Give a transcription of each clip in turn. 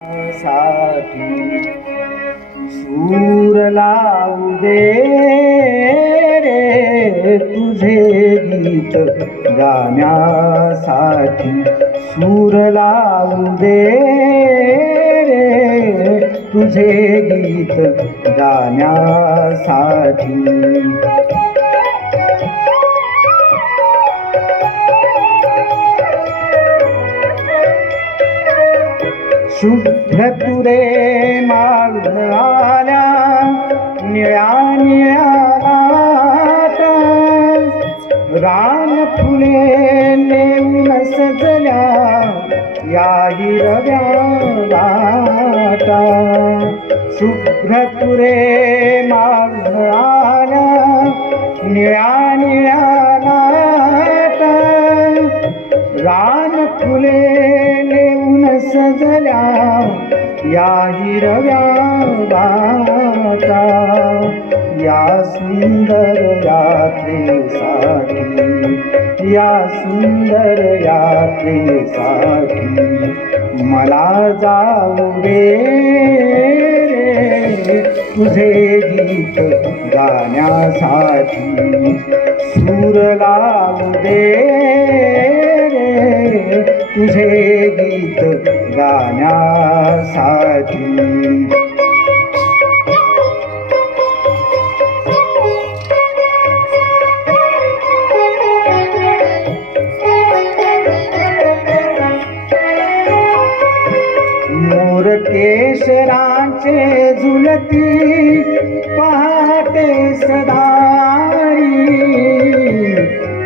साठी सूर लावू दे रे तुझे गीत गाण्यासाठी सूर लावू दे रे तुझे गीत गाण्यासाठी शुभ्र तुरे मागून आल्या निळ्या निळ्या लाटा रान फुले लेऊन सजल्या या हिरव्या लाटा शुभ्र तुरे मागून आल्या निळ्या निळ्या लाटा रान फुले लेऊन सजल्या या हिरव्या बाटा या सुंदर यात्रेसाठी या सुंदर यात्रेसाठी मला जाऊ दे रे तुझे गीत गाण्यासाठी सूर लावू दे तुझे गीत गाण्यासाठी मोर केशरांचे झुलती पहाटे सदारी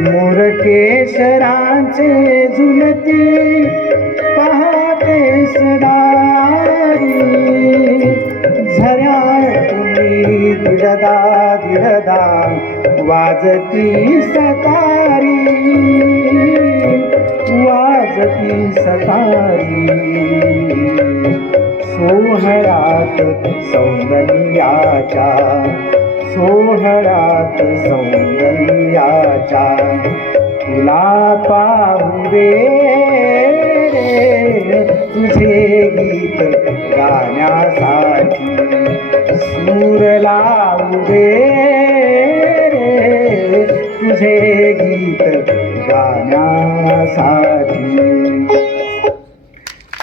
मोर केशरांचे झुलती पहाटे सदारी झऱ्यातुनी दिरदा दिरदा वाजती सतारी वाजती सतारी सोहळ्यात सौंदर्याच्या सोहळ्यात सौंदर्याच्या तुला पाहू दे तुझे गीत गाण्यासाठी सूर लावू दे तुझे गीत गाण्यासाठी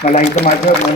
मला इथं माझं